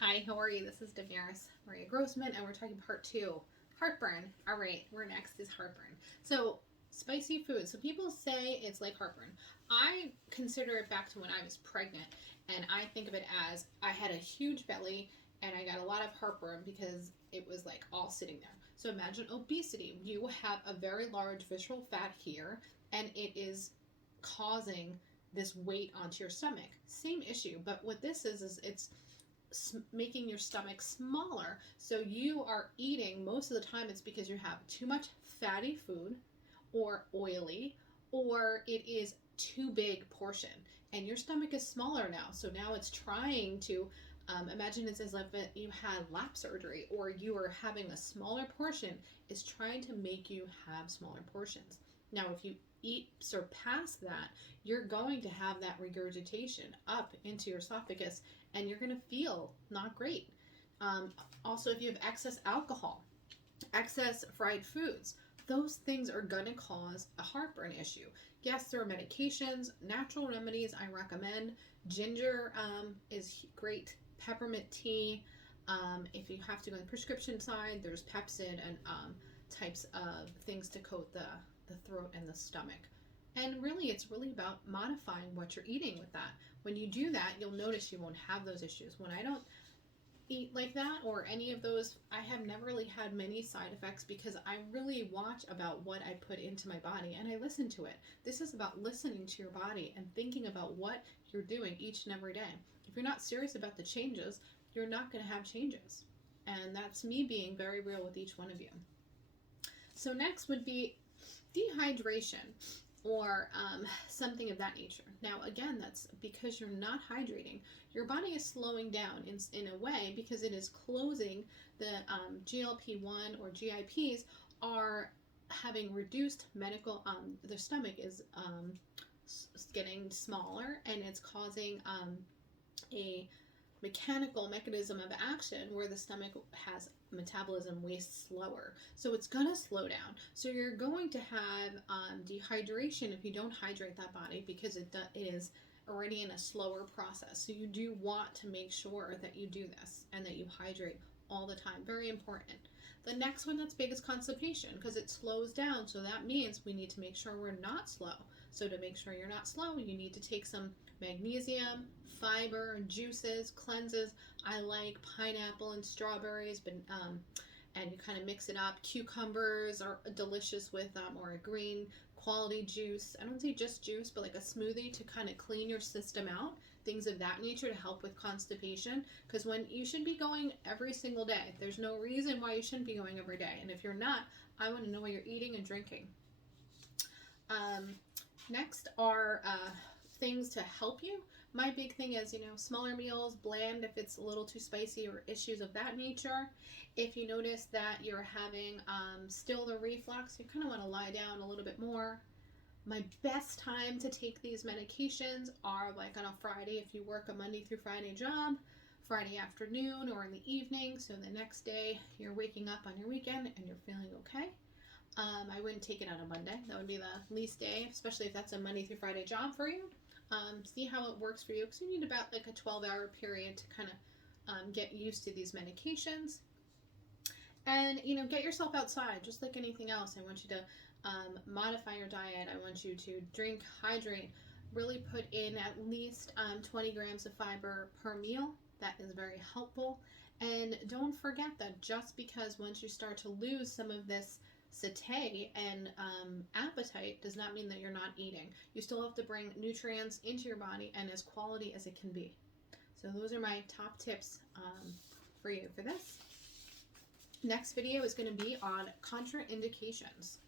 Hi, how are you? This is Damaris Maria Grossman, and we're talking part two, heartburn. All right, where next is heartburn. So, spicy food. So, people say it's like heartburn. I consider it back to when I was pregnant, and I think of it as I had a huge belly and I got a lot of heartburn because it was like all sitting there. So, imagine obesity. You have a very large visceral fat here, and it is causing this weight onto your stomach. Same issue, but what this is it's making your stomach smaller. So you are eating, most of the time it's because you have too much fatty food or oily, or it is too big portion and your stomach is smaller now. So now it's trying to imagine it's as if you had lap surgery or you are having a smaller portion. Is trying to make you have smaller portions. Now if you eat surpass that, you're going to have that regurgitation up into your esophagus and you're going to feel not great. Also, if you have excess alcohol, excess fried foods, those things are going to cause a heartburn issue. Yes, there are medications, natural remedies I recommend. Ginger is great, peppermint tea. If you have to go on the prescription side, there's Pepsid and types of things to coat the throat and the stomach. And really, it's really about modifying what you're eating with that. When you do that, you'll notice you won't have those issues. When I don't eat like that or any of those, I have never really had many side effects because I really watch about what I put into my body and I listen to it. This is about listening to your body and thinking about what you're doing each and every day. If you're not serious about the changes, you're not going to have changes. And that's me being very real with each one of you. So next would be dehydration or something of that nature. Now, again, that's because you're not hydrating. Your body is slowing down in a way because it is closing. The glp1 or GIPs are having reduced medical, the stomach is getting smaller and it's causing a mechanical mechanism of action where the stomach has metabolism way slower. So it's going to slow down. So you're going to have dehydration if you don't hydrate that body because it is already in a slower process. So you do want to make sure that you do this and that you hydrate all the time. Very important. The next one that's big is constipation because it slows down. So that means we need to make sure we're not slow. So to make sure you're not slow, you need to take some magnesium, fiber, juices, cleanses. I like pineapple and strawberries, but and you kind of mix it up. Cucumbers are delicious with or a green quality juice. I don't say just juice, but like a smoothie to kind of clean your system out. Things of that nature to help with constipation. Because when you should be going every single day, there's no reason why you shouldn't be going every day. And if you're not, I want to know what you're eating and drinking. Next are things to help you. My big thing is, smaller meals, bland if it's a little too spicy or issues of that nature. If you notice that you're having still the reflux, you kind of want to lie down a little bit more. My best time to take these medications are like on a Friday if you work a Monday through Friday job, Friday afternoon or in the evening. So the next day you're waking up on your weekend and you're feeling okay. I wouldn't take it on a Monday. That would be the least day, especially if that's a Monday through Friday job for you. See how it works for you because you need about like a 12-hour period to kind of get used to these medications. And, get yourself outside just like anything else. I want you to modify your diet. I want you to drink, hydrate, really put in at least 20 grams of fiber per meal. That is very helpful. And don't forget that just because once you start to lose some of this satiety and appetite does not mean that you're not eating. You still have to bring nutrients into your body and as quality as it can be. So those are my top tips for you for this. Next video is going to be on contraindications.